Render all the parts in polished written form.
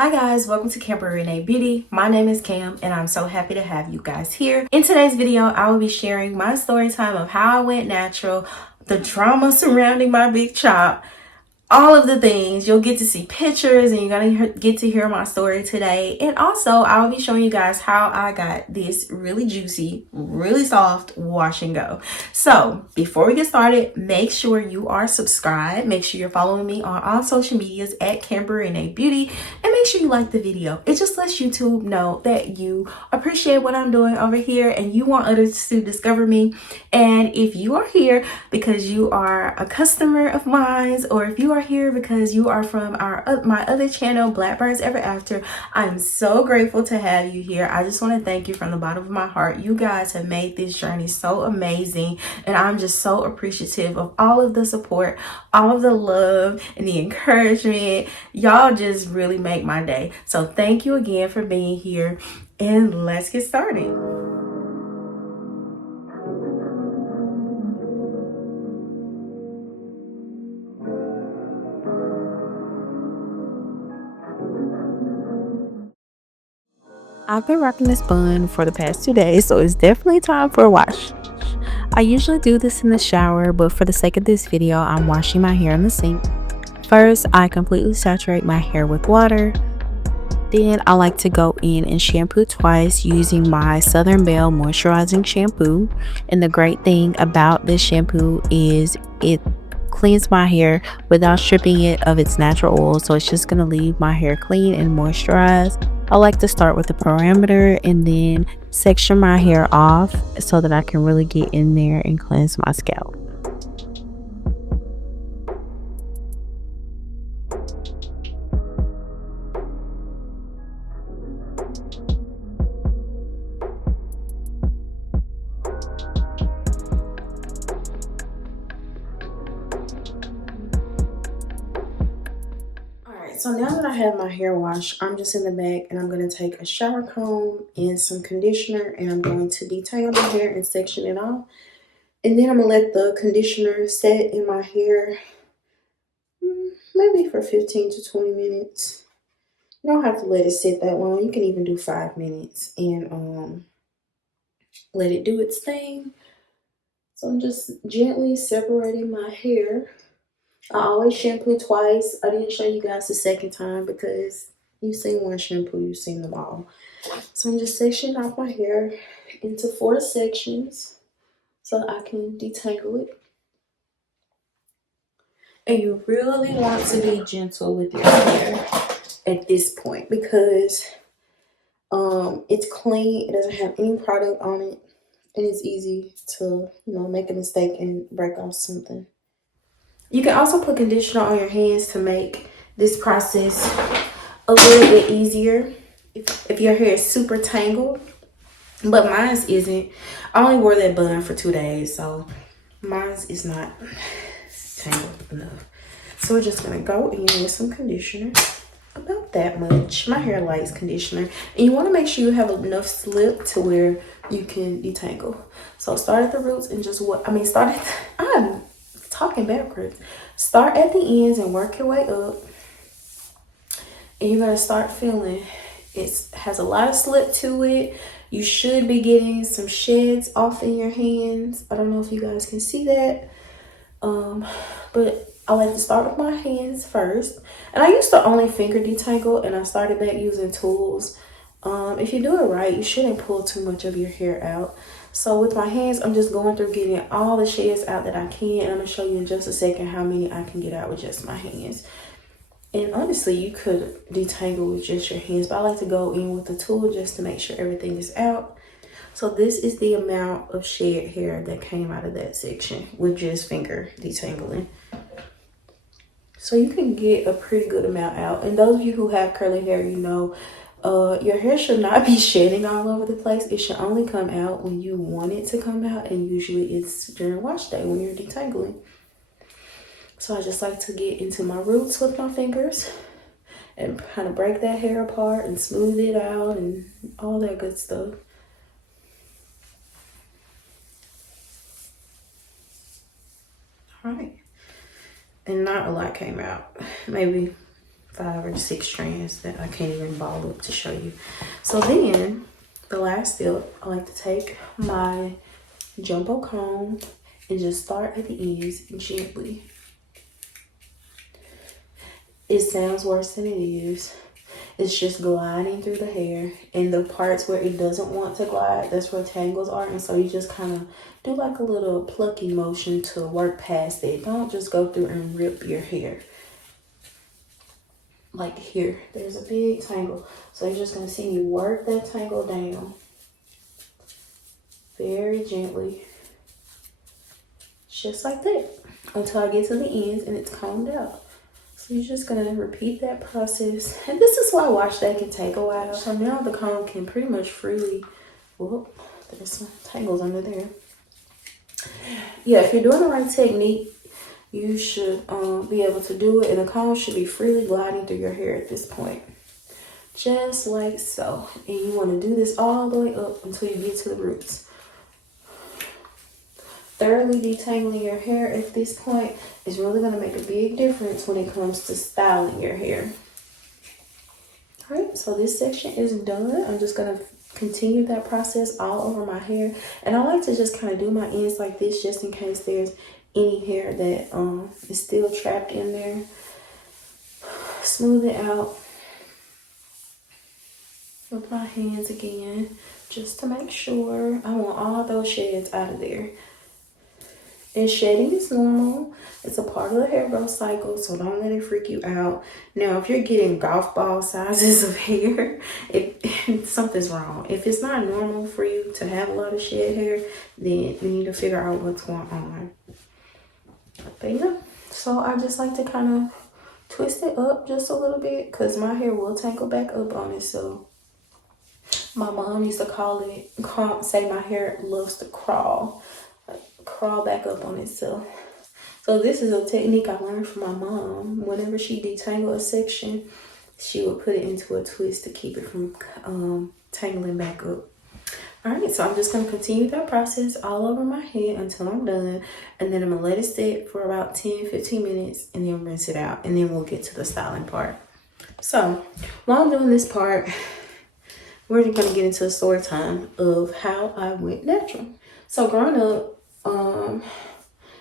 Hi guys, welcome to Cambria Rena Beauty. My name is Cam and I'm so happy to have you guys here. In today's video, I will be sharing my story time of how I went natural, the drama surrounding my big chop, all of the things. You'll get to see pictures and you're gonna get to hear my story today. And also I will be showing you guys how I got this really juicy, really soft wash and go. So before we get started, make sure you are subscribed. Make sure you're following me on all social medias at Cambria Rena Beauty, and make sure you like the video. It just lets YouTube know that you appreciate what I'm doing over here and you want others to discover me. And if you are here because you are a customer of mine, or if you are here because you are from my other channel, Blackbirds Ever After, I'm so grateful to have you here. I just want to thank you from the bottom of my heart. You guys have made this journey so amazing, and I'm just so appreciative of all of the support, all of the love and the encouragement. Y'all just really make my day. So thank you again for being here, and let's get started. I've been rocking this bun for the past 2 days, so it's definitely time for a wash. I usually do this in the shower, but for the sake of this video, I'm washing my hair in the sink. First, I completely saturate my hair with water. Then I like to go in and shampoo twice using my Southern Belle Moisturizing Shampoo. And the great thing about this shampoo is it cleans my hair without stripping it of its natural oil, so it's just going to leave my hair clean and moisturized. I like to start with the perimeter and then section my hair off so that I can really get in there and cleanse my scalp. So now that I have my hair washed, I'm just in the bag and I'm going to take a shower comb and some conditioner, and I'm going to detangle my hair and section it off. And then I'm going to let the conditioner set in my hair maybe for 15 to 20 minutes. You don't have to let it sit that long. You can even do 5 minutes and let it do its thing. So I'm just gently separating my hair. I always shampoo twice. I didn't show you guys the second time because you've seen one shampoo, you've seen them all. So I'm just sectioning off my hair into 4 sections so I can detangle it. And you really want to be gentle with your hair at this point because it's clean. It doesn't have any product on it, and it's easy to make a mistake and break off something. You can also put conditioner on your hands to make this process a little bit easier if your hair is super tangled, but mine isn't. I only wore that bun for 2 days, so mine is not tangled enough. So we're just gonna go in with some conditioner, about that much. My hair likes conditioner, and you want to make sure you have enough slip to where you can detangle. So start at the roots and just I'm talking backwards. Start at the ends and work your way up. And you're going to start feeling it has a lot of slip to it. You should be getting some sheds off in your hands. I don't know if you guys can see that. But I like to start with my hands first. And I used to only finger detangle, and I started back using tools. If you do it right, you shouldn't pull too much of your hair out. So with my hands, I'm just going through getting all the sheds out that I can. And I'm going to show you in just a second how many I can get out with just my hands. And honestly, you could detangle with just your hands, but I like to go in with the tool just to make sure everything is out. So this is the amount of shed hair that came out of that section with just finger detangling. So you can get a pretty good amount out. And those of you who have curly hair, your hair should not be shedding all over the place. It should only come out when you want it to come out, and usually it's during wash day when you're detangling. So I just like to get into my roots with my fingers and kind of break that hair apart and smooth it out and all that good stuff. All right. And not a lot came out. Maybe 5 or 6 strands that I can't even ball up to show you. So then the last step, I like to take my jumbo comb and just start at the ends gently. It sounds worse than it is. It's just gliding through the hair, and the parts where it doesn't want to glide, that's where tangles are. And so you just kind of do like a little plucking motion to work past it. Don't just go through and rip your hair. Like here, there's a big tangle, so you're just gonna see me work that tangle down very gently, just like that, until I get to the ends and it's combed out. So you're just gonna repeat that process, and this is why wash day can take a while. So now the comb can pretty much freely, whoop, there's some tangles under there. Yeah, if you're doing the right technique, you should be able to do it, and the comb should be freely gliding through your hair at this point, just like so. And you want to do this all the way up until you get to the roots. Thoroughly detangling your hair at this point is really going to make a big difference when it comes to styling your hair. All right, so this section is done. I'm just going to continue that process all over my hair, and I like to just kind of do my ends like this just in case there's any hair that is still trapped in there. Smooth it out with my hands again just to make sure. I want all those sheds out of there. And shedding is normal. It's a part of the hair growth cycle, so don't let it freak you out. Now, if you're getting golf ball sizes of hair, something's wrong. If it's not normal for you to have a lot of shed hair, then you need to figure out what's going on. But yeah, so I just like to kind of twist it up just a little bit because my hair will tangle back up on itself. My mom used to say my hair loves to crawl back up on itself. So this is a technique I learned from my mom. Whenever she detangled a section, she would put it into a twist to keep it from tangling back up. All right, so I'm just going to continue that process all over my head until I'm done, and then I'm going to let it sit for about 10-15 minutes and then rinse it out, and then we'll get to the styling part. So while I'm doing this part, we're going to get into the story time of how I went natural. So growing up,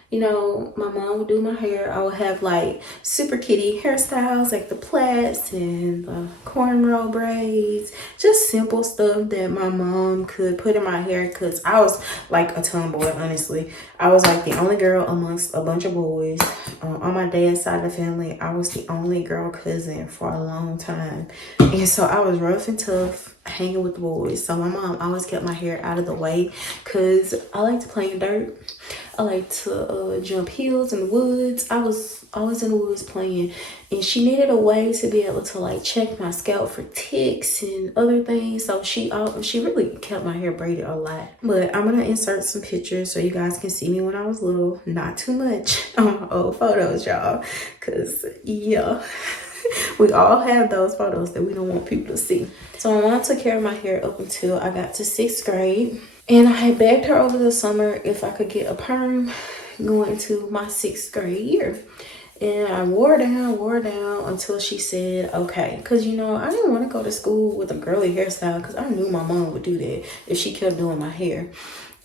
you know, my mom would do my hair. I would have like super kitty hairstyles, like the plaits and the cornrow braids, just simple stuff that my mom could put in my hair because I was like a tomboy, honestly. I was like the only girl amongst a bunch of boys. On my dad's side of the family, I was the only girl cousin for a long time. And so I was rough and tough hanging with the boys. So my mom always kept my hair out of the way because I like to play in dirt. I like to jump hills in the woods. I was always in the woods playing, and she needed a way to be able to like check my scalp for ticks and other things. So she really kept my hair braided a lot. But I'm gonna insert some pictures so you guys can see me when I was little. Not too much on my old photos, y'all, because yeah. We all have those photos that we don't want people to see. So my mom took care of my hair up until I got to 6th grade. And I had begged her over the summer if I could get a perm going into my 6th grade year. And I wore down until she said, okay. Because, you know, I didn't want to go to school with a girly hairstyle because I knew my mom would do that if she kept doing my hair.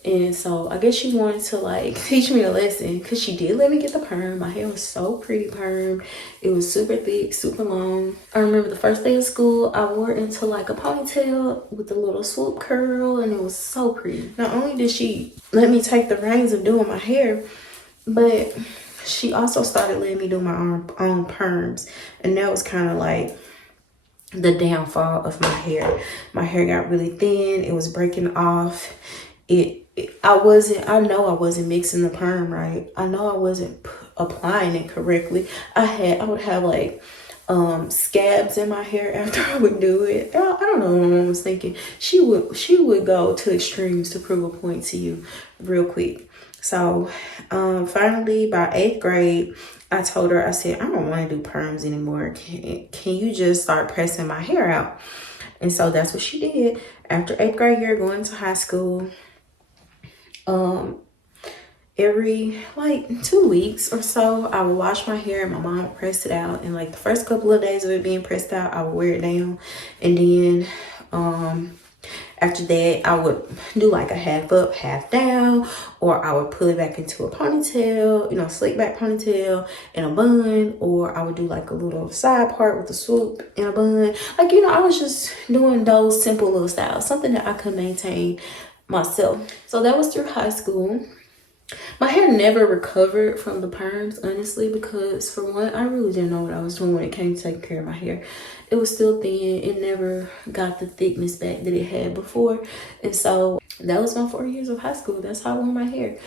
And so I guess she wanted to like teach me a lesson because she did let me get the perm. My hair was so pretty perm. It was super thick, super long. I remember the first day of school, I wore it into like a ponytail with a little swoop curl, and it was so pretty. Not only did she let me take the reins of doing my hair, but she also started letting me do my own perms. And that was kind of like the downfall of my hair. My hair got really thin. It was breaking off. I know I wasn't mixing the perm right. I know I wasn't applying it correctly. I would have like scabs in my hair after I would do it. I don't know what I was thinking. She would go to extremes to prove a point to you real quick. So finally by 8th grade, I told her, I said, I don't want to do perms anymore. Can you just start pressing my hair out? And so that's what she did. After 8th grade year, going to high school, every like 2 weeks or so, I would wash my hair and my mom would press it out. And like the first couple of days of it being pressed out, I would wear it down. And then after that, I would do like a half up, half down, or I would pull it back into a ponytail, you know, slick back ponytail and a bun, or I would do like a little side part with a swoop and a bun. Like, you know, I was just doing those simple little styles, something that I could maintain myself. So that was through high school. My hair never recovered from the perms, honestly, because for one, I really didn't know what I was doing when it came to taking care of my hair. It was still thin. It never got the thickness back that it had before. And so that was my 4 years of high school. That's how I wore my hair.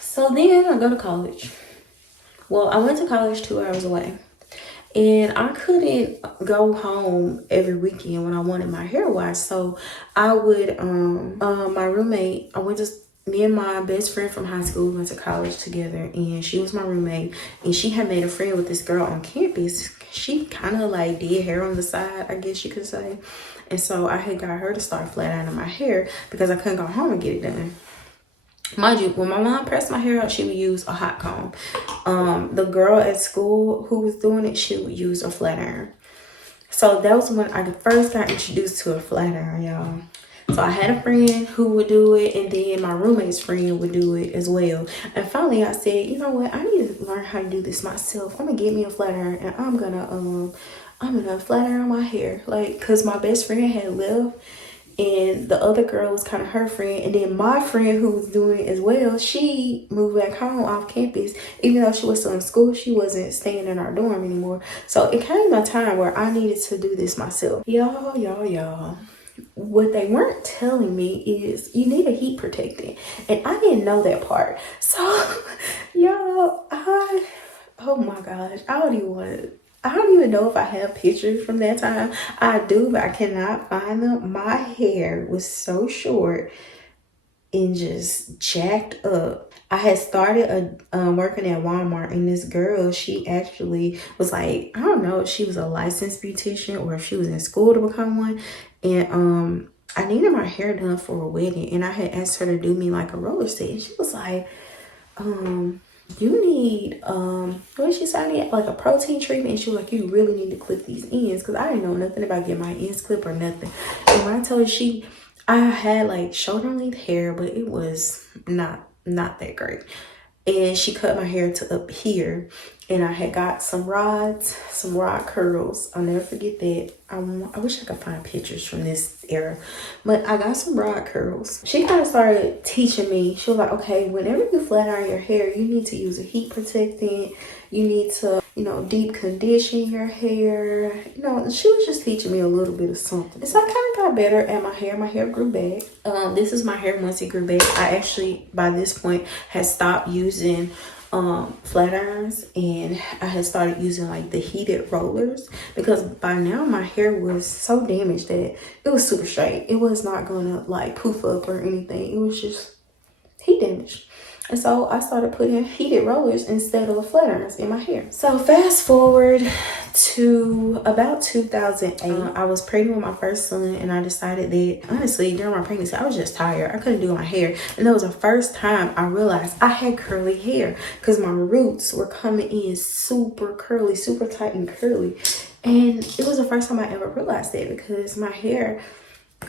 So then I go to college. Well, I went to college 2 hours away. And I couldn't go home every weekend when I wanted my hair washed. So I would, my roommate, me and my best friend from high school went to college together, and she was my roommate, and she had made a friend with this girl on campus. She kind of like did hair on the side, I guess you could say. And so I had got her to start flat ironing my hair because I couldn't go home and get it done. Mind you, when my mom pressed my hair out, she would use a hot comb. The girl at school who was doing it, she would use a flat iron. So that was when I first got introduced to a flat iron, y'all. So I had a friend who would do it, and then my roommate's friend would do it as well. And finally I said, you know what, I need to learn how to do this myself. I'm gonna get me a flat iron, and I'm gonna flat iron my hair. Like, cause my best friend had left, and the other girl was kind of her friend, and then my friend who was doing it as well, she moved back home off campus. Even though she was still in school, she wasn't staying in our dorm anymore. So it came a time where I needed to do this myself. Y'all. What they weren't telling me is you need a heat protectant, and I didn't know that part. So y'all, oh my gosh, I don't even know if I have pictures from that time. I do, but I cannot find them. My hair was so short and just jacked up. I had started working at Walmart, and this girl, she actually was like, I don't know if she was a licensed beautician or if she was in school to become one. And I needed my hair done for a wedding, and I had asked her to do me like a roller set, and she was like, you need what did she say? I need like a protein treatment. And she was like, you really need to clip these ends, because I didn't know nothing about getting my ends clipped or nothing. And when I told her, I had like shoulder length hair, but it was not that great. And she cut my hair to up here, and I had got some rod curls. I'll never forget that. I wish I could find pictures from this era, but I got some rod curls. She kind of started teaching me. She was like, okay, whenever you flat iron your hair, you need to use a heat protectant. You need to, you know, deep condition your hair. You know, she was just teaching me a little bit of something. So I kind of got better at my hair. My hair grew back. This is my hair once it grew back. I actually, by this point, had stopped using flat irons, and I had started using like the heated rollers, because by now my hair was so damaged that it was super straight. It was not gonna like poof up or anything. It was just heat damage. And so I started putting heated rollers instead of flat irons in my hair. So fast forward to about 2008. I was pregnant with my first son, and I decided that, honestly, during my pregnancy, I was just tired. I couldn't do my hair. And that was the first time I realized I had curly hair, because my roots were coming in super curly, super tight and curly. And it was the first time I ever realized that, because my hair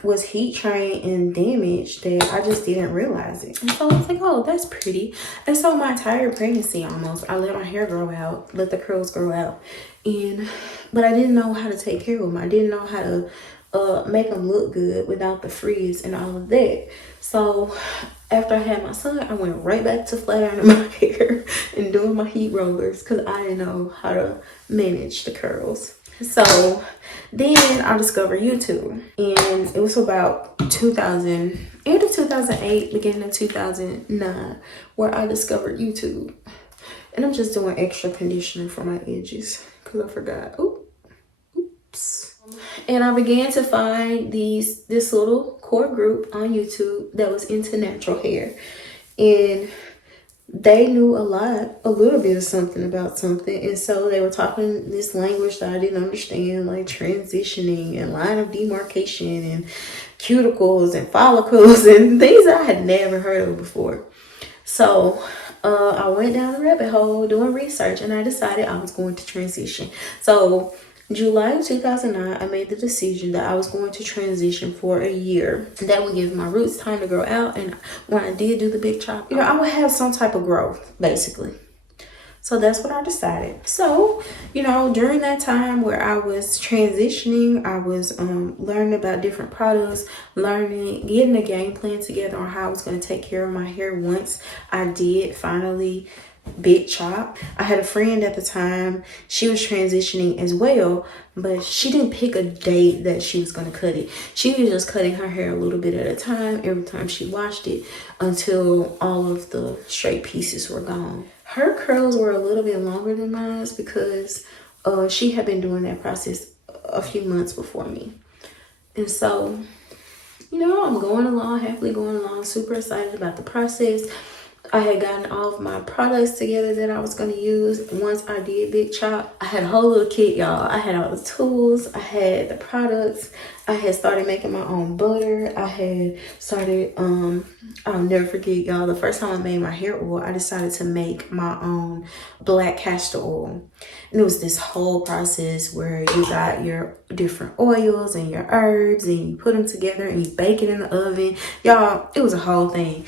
was heat trained and damaged that I just didn't realize it. And so I was like, oh, that's pretty. And so my entire pregnancy almost, I let my hair grow out, let the curls grow out. But I didn't know how to take care of them. I didn't know how to make them look good without the frizz and all of that. So after I had my son, I went right back to flat ironing my hair and doing my heat rollers, because I didn't know how to manage the curls. So then I discovered YouTube, and it was about 2008, beginning of 2009, where I discovered YouTube. And I'm just doing extra conditioner for my edges because I forgot. Oops. And I began to find this little core group on YouTube that was into natural hair, and they knew a little bit of something about something. And so they were talking this language that I didn't understand, like transitioning and line of demarcation and cuticles and follicles and things that I had never heard of before. So I went down a rabbit hole doing research, and I decided I was going to transition. So July of 2009, I made the decision that I was going to transition for a year. That would give my roots time to grow out, and when I did do the big chop, you know, I would have some type of growth, basically. So that's what I decided. So, you know, during that time where I was transitioning, I was learning about different products, getting a game plan together on how I was going to take care of my hair once I did finally big chop. I had a friend at the time, she was transitioning as well, but she didn't pick a date that she was going to cut it. She was just cutting her hair a little bit at a time every time she washed it until all of the straight pieces were gone. Her curls were a little bit longer than mine because she had been doing that process a few months before me. And so, you know, I'm going along, happily going along, super excited about the process. I had gotten all of my products together that I was going to use once I did big chop. I had a whole little kit, y'all. I had all the tools. I had the products. I had started making my own butter. I had started, I'll never forget, y'all, the first time I made my hair oil, I decided to make my own black castor oil. And it was this whole process where you got your different oils and your herbs and you put them together and you bake it in the oven. Y'all, it was a whole thing.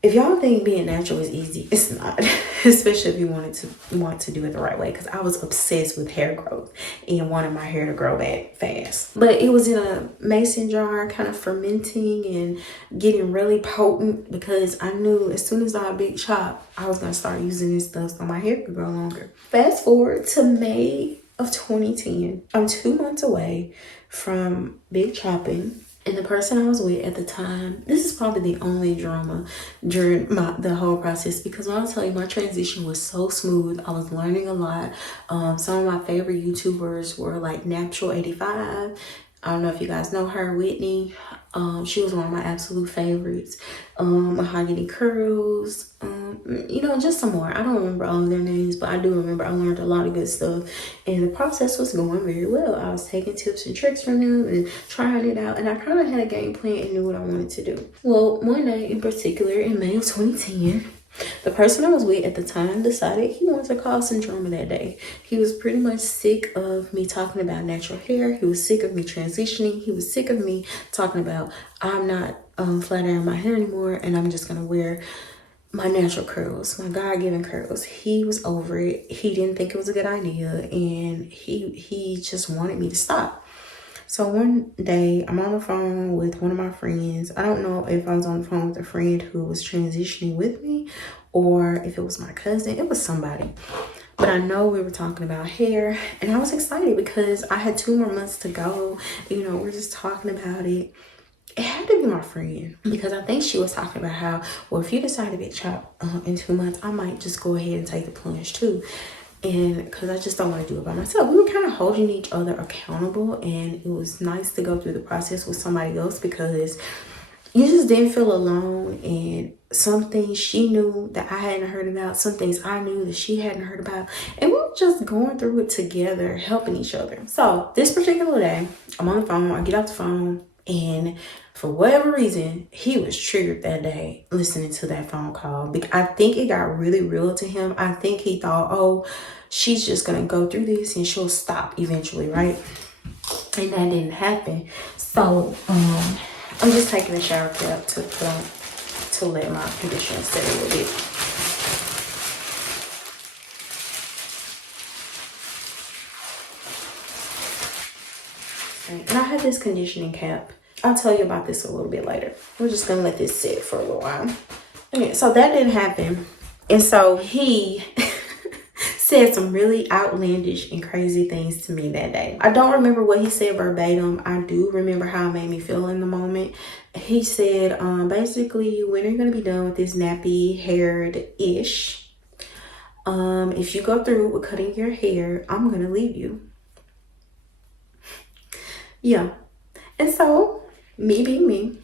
If y'all think being natural is easy, it's not. Especially if you want to do it the right way. Because I was obsessed with hair growth and wanted my hair to grow back fast. But it was in a mason jar, kind of fermenting and getting really potent, because I knew as soon as I big chop, I was going to start using this stuff so my hair could grow longer. Fast forward to May of 2010. I'm 2 months away from big chopping. And the person I was with at the time, this is probably the only drama during the whole process, because when I tell you, my transition was so smooth. I was learning a lot. Some of my favorite YouTubers were like Natural 85. I don't know if you guys know her, Whitney. She was one of my absolute favorites. Mahogany Curls, you know, just some more. I don't remember all of their names, but I do remember I learned a lot of good stuff, and the process was going very well. I was taking tips and tricks from them and trying it out, and I kind of had a game plan and knew what I wanted to do. Well, one day in particular in May of 2010, the person I was with at the time decided he wanted to cause some drama that day. He was pretty much sick of me talking about natural hair. He was sick of me transitioning. He was sick of me talking about I'm not flat ironing my hair anymore, and I'm just going to wear my natural curls, my God-given curls. He was over it. He didn't think it was a good idea, and he just wanted me to stop. So one day, I'm on the phone with one of my friends. I don't know if I was on the phone with a friend who was transitioning with me or if it was my cousin. It was somebody. But I know we were talking about hair, and I was excited because I had 2 more months to go. You know, we're just talking about it. It had to be my friend, because I think she was talking about how, well, if you decide to big chop in 2 months, I might just go ahead and take the plunge too. And because I just don't want to do it by myself. We were kind of holding each other accountable, and it was nice to go through the process with somebody else, because you just didn't feel alone. And some things she knew that I hadn't heard about, some things I knew that she hadn't heard about, and we were just going through it together, helping each other. So this particular day, I'm on the phone. I get off the phone, and for whatever reason, he was triggered that day listening to that phone call. I think it got really real to him. I think he thought, oh, she's just going to go through this and she'll stop eventually, right? And that didn't happen. So I'm just taking a shower cap to put on to let my conditioner set a little bit. And I have this conditioning cap. I'll tell you about this a little bit later. We're just gonna let this sit for a little while. Okay, so that didn't happen. And so he said some really outlandish and crazy things to me that day. I don't remember what he said verbatim. I do remember how it made me feel in the moment. He said, basically, when are you gonna be done with this nappy haired-ish? If you go through with cutting your hair, I'm gonna leave you. Yeah. And so, me being me,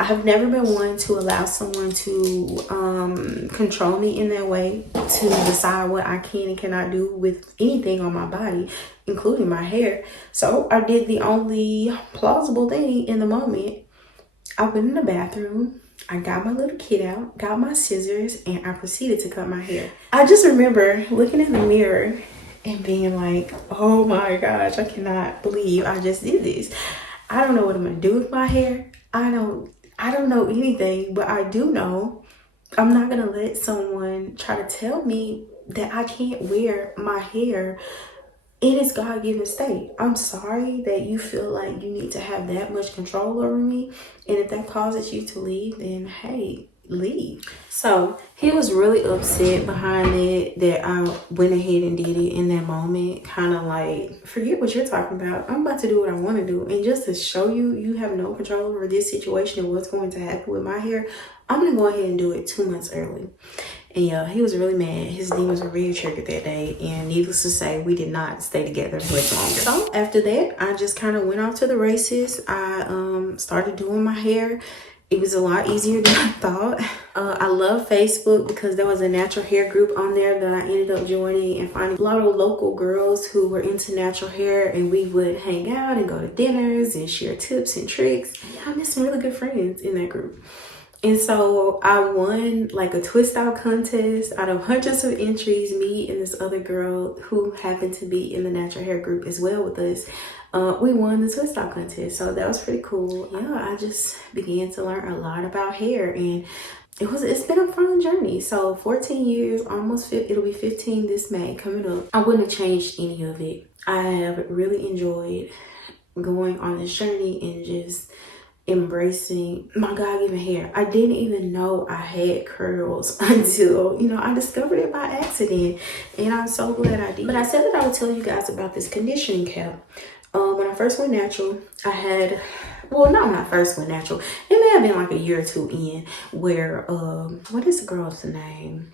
I have never been one to allow someone to control me in that way, to decide what I can and cannot do with anything on my body, including my hair. So I did the only plausible thing in the moment. I went in the bathroom. I got my little kit out, got my scissors, and I proceeded to cut my hair. I just remember looking in the mirror and being like, oh my gosh, I cannot believe I just did this. I don't know what I'm gonna do with my hair. I don't know anything, but I do know I'm not gonna let someone try to tell me that I can't wear my hair in its God-given state. I'm sorry that you feel like you need to have that much control over me. And if that causes you to leave, then hey, leave. So he was really upset behind it that I went ahead and did it in that moment. Kind of like, forget what you're talking about. I'm about to do what I want to do. And just to show you, you have no control over this situation and what's going to happen with my hair, I'm going to go ahead and do it 2 months early. And yeah, he was really mad. His demons were really triggered that day. And needless to say, we did not stay together much longer. So after that, I just kind of went off to the races. I started doing my hair. It was a lot easier than I thought. I love Facebook because there was a natural hair group on there that I ended up joining and finding a lot of local girls who were into natural hair, and we would hang out and go to dinners and share tips and tricks. Yeah, I made some really good friends in that group. And so I won like a twist out contest out of hundreds of entries. Me and this other girl who happened to be in the natural hair group as well with us, we won the twist out contest. So that was pretty cool. Yeah, I just began to learn a lot about hair, and it's been a fun journey. So 14 years, almost it'll be 15 this May coming up. I wouldn't have changed any of it. I have really enjoyed going on this journey and just embracing my God-given hair. I didn't even know I had curls until, I discovered it by accident, and I'm so glad I did. But I said that I would tell you guys about this conditioning cap. When I first went natural, not when I first went natural. It may have been like a year or two in where, what is the girl's name?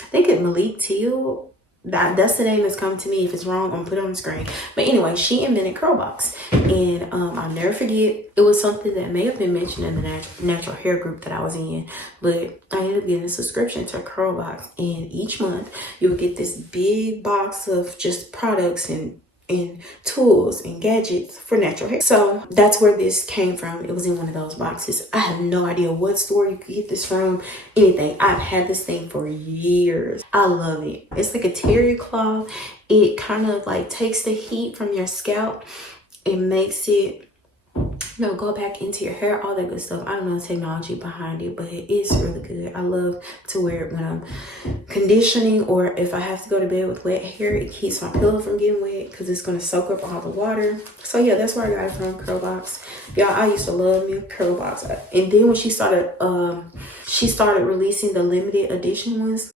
I think it's Malik Teal. That's the name that's come to me. If it's wrong, I'm gonna put it on the screen. But anyway, she invented curl box, and I'll never forget. It was something that may have been mentioned in the natural hair group that I was in, but I ended up getting a subscription to a curl box, and each month you would get this big box of just products and tools and gadgets for natural hair. So that's where this came from. It was in one of those boxes. I have no idea what store you could get this from, anything. I've had this thing for years. I love it. It's like a terry cloth. It kind of like takes the heat from your scalp and makes it go back into your hair, all that good stuff. I don't know the technology behind it, but it's really good. I love to wear it when I'm conditioning, or if I have to go to bed with wet hair. It keeps my pillow from getting wet because it's going to soak up all the water. So yeah, that's where I got it from, curl box. Y'all, I used to love me a curl box. And then when she started releasing the limited edition ones,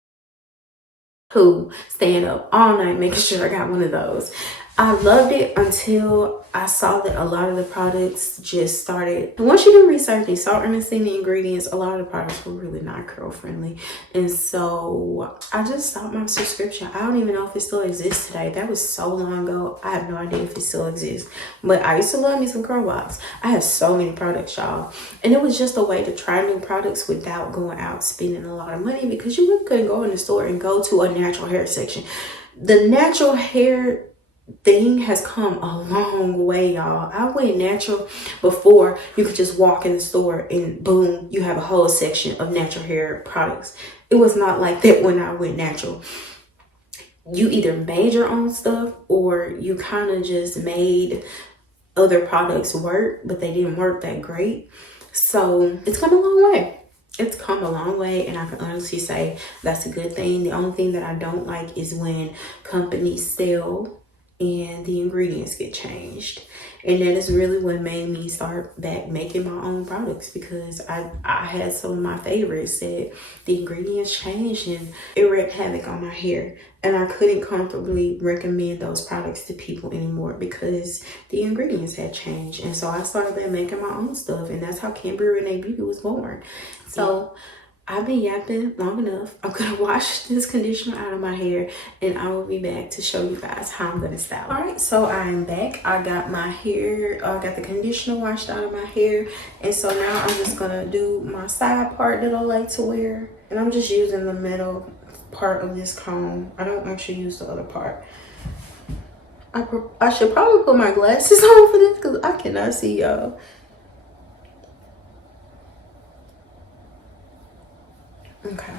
staying up all night making sure I got one of those. I loved it until I saw that a lot of the products just started. Once you do research and start understanding the ingredients, a lot of the products were really not curl friendly. And so I just stopped my subscription. I don't even know if it still exists today. That was so long ago. I have no idea if it still exists. But I used to love me some curl box. I have so many products, y'all. And it was just a way to try new products without going out spending a lot of money, because you really couldn't go in the store and go to a natural hair section. The natural hair thing has come a long way, y'all. I went natural before. You could just walk in the store and boom, you have a whole section of natural hair products. It was not like that when I went natural. You either made your own stuff or you kind of just made other products work, but they didn't work that great. So it's come a long way. It's come a long way, and I can honestly say that's a good thing. The only thing that I don't like is when companies sell and the ingredients get changed, and that is really what made me start back making my own products, because I had some of my favorites that the ingredients changed and it wreaked havoc on my hair, and I couldn't comfortably recommend those products to people anymore because the ingredients had changed. And so I started back making my own stuff, and that's how Cambria Rena Beauty was born. So I've been yapping long enough. I'm gonna wash this conditioner out of my hair, and I will be back to show you guys how I'm gonna style. All right, so I'm back. I got my hair, I got the conditioner washed out of my hair, and so now I'm just gonna do my side part that I like to wear, and I'm just using the middle part of this comb. I don't actually use the other part. I should probably put my glasses on for this because I cannot see y'all. Okay.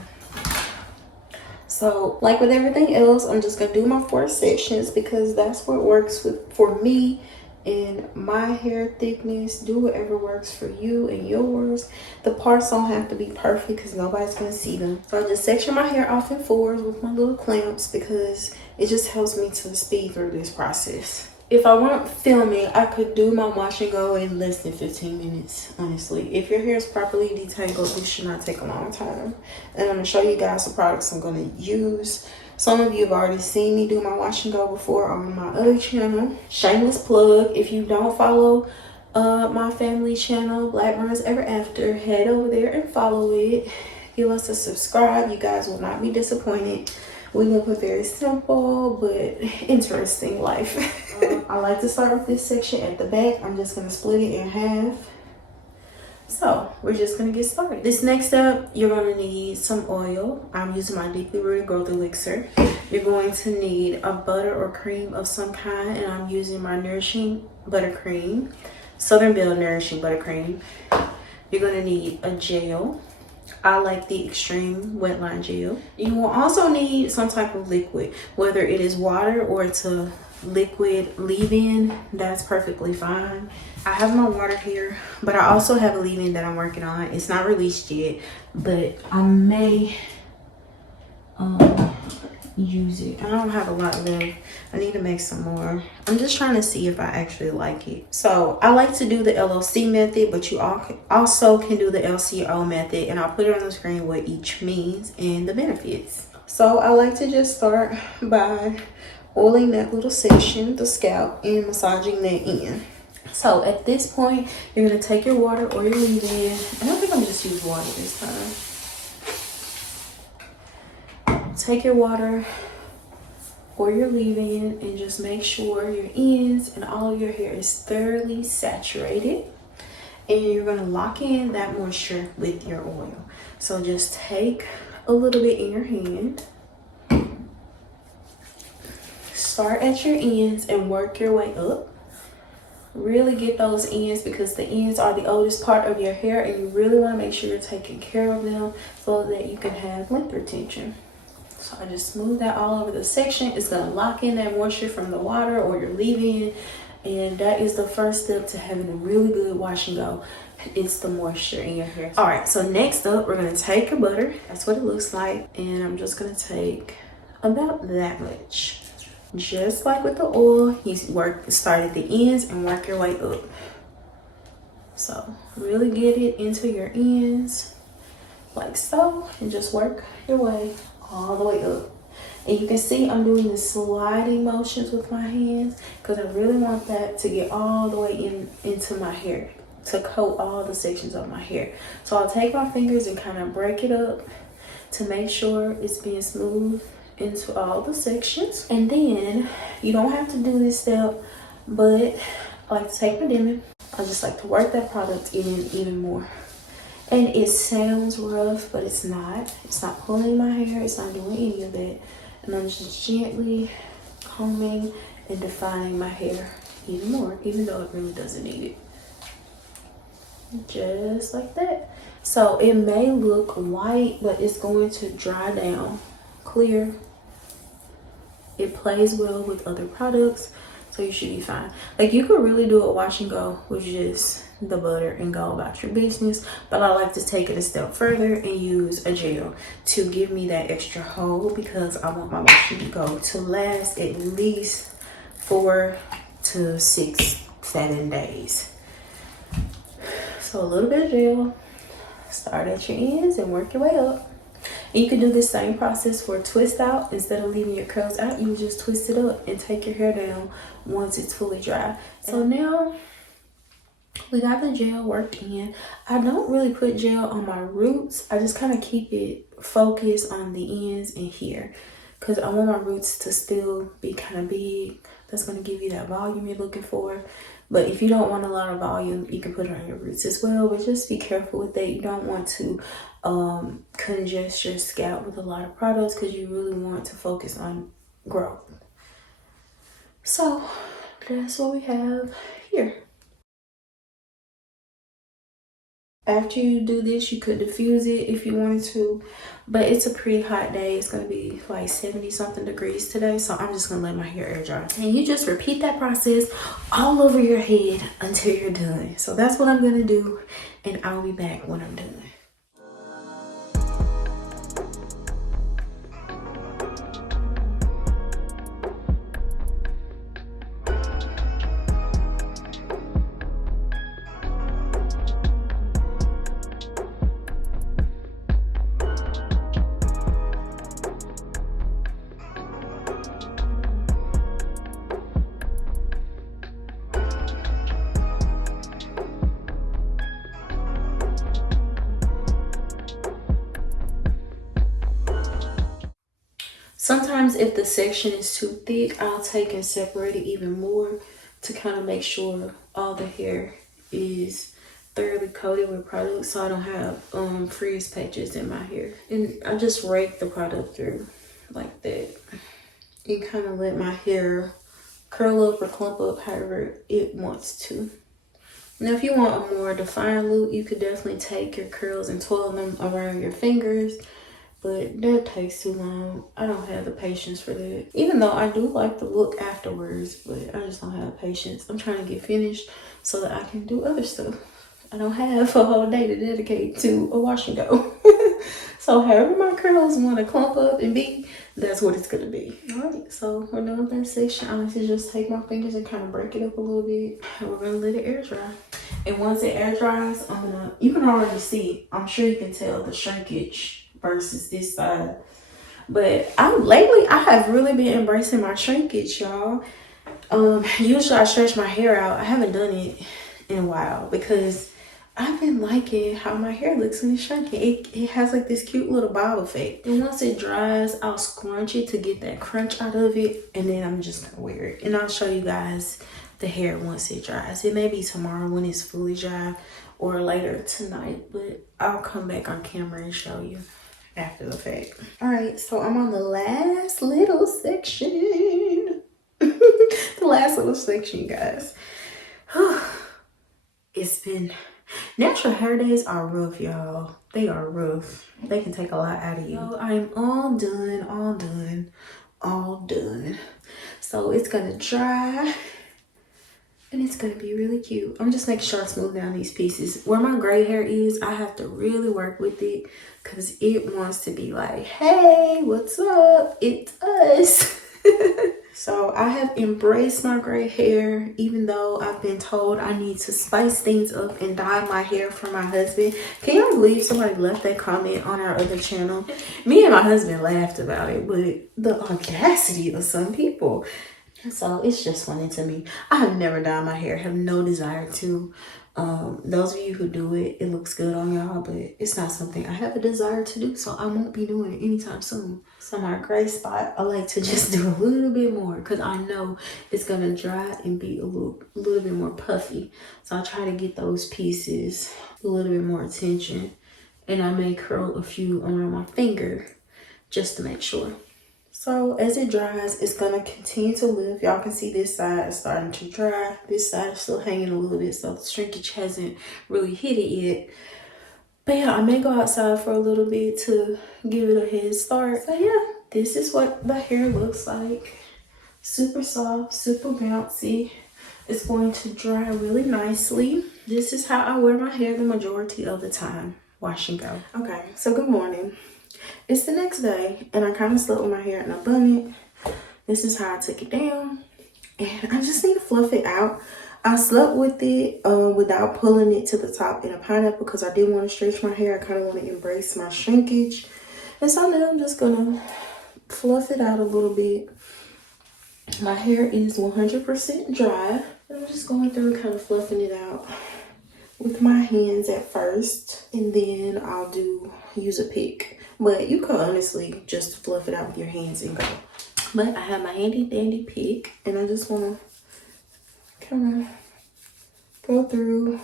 So like with everything else, I'm just gonna do my 4 sections because that's what works for me and my hair thickness. Do whatever works for you and yours. The parts don't have to be perfect because nobody's gonna see them. So I just section my hair off in 4s with my little clamps because it just helps me to speed through this process. If I weren't filming, I could do my wash and go in less than 15 minutes, honestly. If your hair is properly detangled, this should not take a long time. And I'm gonna show you guys the products I'm gonna use. Some of you have already seen me do my wash and go before on my other channel. Shameless plug, if you don't follow my family channel, Black Runs Ever After, head over there and follow it. Give us a subscribe, you guys will not be disappointed. We live a very simple but interesting life. I like to start with this section at the back. I'm just gonna split it in half. So we're just gonna get started. This next step, you're gonna need some oil. I'm using my Deeply Rooted Growth Elixir. You're going to need a butter or cream of some kind, and I'm using my Nourishing Butter Cream, Southern Belle Nourishing Butter Cream. You're gonna need a gel. I like the extreme wet line gel. You will also need some type of liquid, whether it is water or it's a liquid leave-in, that's perfectly fine. I have my water here, but I also have a leave-in that I'm working on. It's not released yet, but I may use it. I don't have a lot left. I need to make some more. I'm just trying to see if I actually like it. So I like to do the LOC method, but you also can do the LCO method, and I'll put it on the screen what each means and the benefits. So I like to just start by oiling that little section, the scalp, and massaging that in. So at this point, you're gonna take your water or your leave-in. I don't think I'm just use water this time. Take your water or your leave-in and just make sure your ends and all of your hair is thoroughly saturated. And you're gonna lock in that moisture with your oil. So just take a little bit in your hand. Start at your ends and work your way up. Really get those ends because the ends are the oldest part of your hair, and you really want to make sure you're taking care of them so that you can have length retention. So I just smooth that all over the section. It's going to lock in that moisture from the water or your leave-in, and that is the first step to having a really good wash and go. It's the moisture in your hair. All right, so next up, we're going to take your butter. That's what it looks like, and I'm just going to take about that much. Just like with the oil, you start at the ends and work your way up. So really get it into your ends like so, and just work your way all the way up. And you can see I'm doing the sliding motions with my hands because I really want that to get all the way into my hair, to coat all the sections of my hair. So I'll take my fingers and kind of break it up to make sure it's being smooth into all the sections. And then you don't have to do this step, but I like to take my Demon. I just like to work that product in even more. And it sounds rough, but it's not. It's not pulling my hair. It's not doing any of that. And I'm just gently combing and defining my hair even more, even though it really doesn't need it. Just like that. So it may look white, but it's going to dry down clear. It plays well with other products, so you should be fine. Like, you could really do a wash and go with just the butter and go about your business, but I like to take it a step further and use a gel to give me that extra hold because I want my wash and go to last at least 4 to 6, 7 days. So a little bit of gel, start at your ends and work your way up. And you can do this same process for a twist out. Instead of leaving your curls out, you just twist it up and take your hair down once it's fully dry. So now we got the gel worked in. I don't really put gel on my roots. I just kind of keep it focused on the ends and here because I want my roots to still be kind of big. That's going to give you that volume you're looking for. But if you don't want a lot of volume, you can put it on your roots as well. But just be careful with that. You don't want to congest your scalp with a lot of products because you really want to focus on growth. So that's what we have here. After you do this, you could diffuse it if you wanted to, but it's a pretty hot day. It's gonna be like 70 something degrees today, so I'm just gonna let my hair air dry. And you just repeat that process all over your head until you're done. So that's what I'm gonna do, and I'll be back when I'm done. Sometimes if the section is too thick, I'll take and separate it even more to kind of make sure all the hair is thoroughly coated with product so I don't have frizz patches in my hair. And I just rake the product through like that and kind of let my hair curl up or clump up however it wants to. Now if you want a more defined look, you could definitely take your curls and twirl them around your fingers, but that takes too long. I don't have the patience for that. Even though I do like the look afterwards, but I just don't have patience. I'm trying to get finished so that I can do other stuff. I don't have a whole day to dedicate to a wash and go. So however my curls want to clump up and be, that's what it's gonna be. All right, so we're done with that section. I like to just take my fingers and kind of break it up a little bit. And we're gonna let it air dry. And once it air dries, you can already see, I'm sure you can tell the shrinkage versus this side. But lately I have really been embracing my shrinkage, y'all. Usually I stretch my hair out. I haven't done it in a while because I've been liking how my hair looks when it's shrinking. It has like this cute little bob effect. And once it dries, I'll scrunch it to get that crunch out of it, and then I'm just gonna wear it. And I'll show you guys the hair once it dries. It may be tomorrow when it's fully dry or later tonight, but I'll come back on camera and show you after the fact. All right, so I'm on the last little section. The last little section, you guys. It's been, natural hair days are rough, y'all. They are rough. They can take a lot out of you. So I'm all done. So it's gonna dry and it's gonna be really cute. I'm just making sure I smooth down these pieces. Where my gray hair is, I have to really work with it because it wants to be like, hey, what's up? It's us. So I have embraced my gray hair, even though I've been told I need to spice things up and dye my hair for my husband. Can y'all believe somebody left that comment on our other channel? Me and my husband laughed about it, but the audacity of some people. So it's just funny to me. I have never dyed my hair, have no desire to. Those of you who do it, it looks good on y'all, but it's not something I have a desire to do, so I won't be doing it anytime soon. So my gray spot, I like to just do a little bit more because I know it's gonna dry and be a little bit more puffy. So I try to get those pieces a little bit more attention, and I may curl a few around my finger just to make sure. So as it dries, it's gonna continue to lift. Y'all can see this side is starting to dry. This side is still hanging a little bit, so the shrinkage hasn't really hit it yet. But yeah, I may go outside for a little bit to give it a head start. So yeah, this is what the hair looks like. Super soft, super bouncy. It's going to dry really nicely. This is how I wear my hair the majority of the time. Wash and go. Okay, so good morning. It's the next day, and I kind of slept with my hair in a bunny. This is how I took it down, and I just need to fluff it out. I slept with it without pulling it to the top in a pineapple because I didn't want to stretch my hair. I kind of want to embrace my shrinkage. And so now I'm just going to fluff it out a little bit. My hair is 100% dry. And I'm just going through kind of fluffing it out with my hands at first, and then I'll use a pick. But you can honestly just fluff it out with your hands and go. But I have my handy dandy pick, and I just want to kind of go through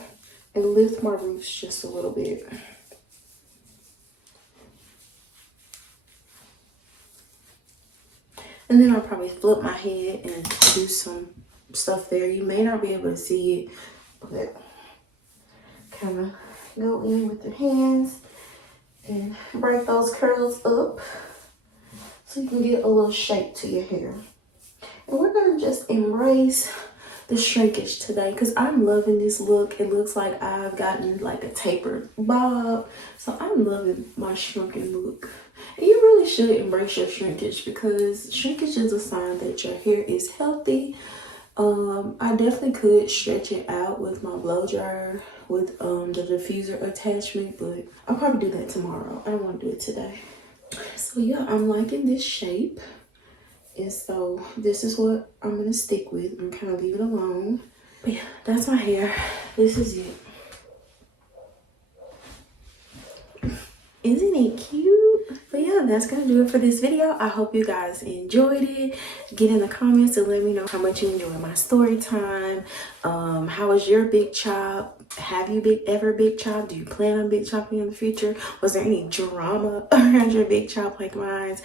and lift my roots just a little bit. And then I'll probably flip my head and do some stuff there. You may not be able to see it, but kind of go in with your hands and break those curls up so you can get a little shape to your hair. And we're gonna just embrace the shrinkage today because I'm loving this look. It looks like I've gotten like a tapered bob. So I'm loving my shrunken look. And you really should embrace your shrinkage because shrinkage is a sign that your hair is healthy. I definitely could stretch it out with my blow dryer with the diffuser attachment, but I'll probably do that tomorrow. I don't want to do it today. So yeah, I'm liking this shape. And so this is what I'm gonna stick with. I'm kind of leave it alone. But yeah, that's my hair. This is it. Isn't it cute? But yeah, that's gonna do it for this video. I hope you guys enjoyed it. Get in the comments and let me know how much you enjoyed my story time. How was your big chop? Have you ever big chop? Do you plan on big chopping in the future? Was there any drama around your big chop like mine?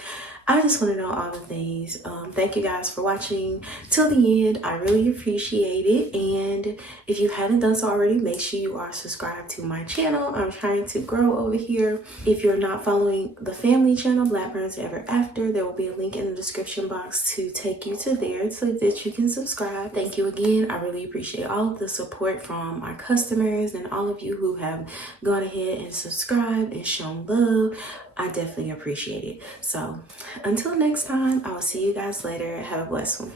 I just want to know all the things. Thank you guys for watching till the end. I really appreciate it. And if you haven't done so already, make sure you are subscribed to my channel. I'm trying to grow over here. If you're not following the family channel, Black Burns Ever After, there will be a link in the description box to take you to there so that you can subscribe. Thank you again. I really appreciate all of the support from my customers and all of you who have gone ahead and subscribed and shown love. I definitely appreciate it. So until next time, I will see you guys later. Have a blessed one.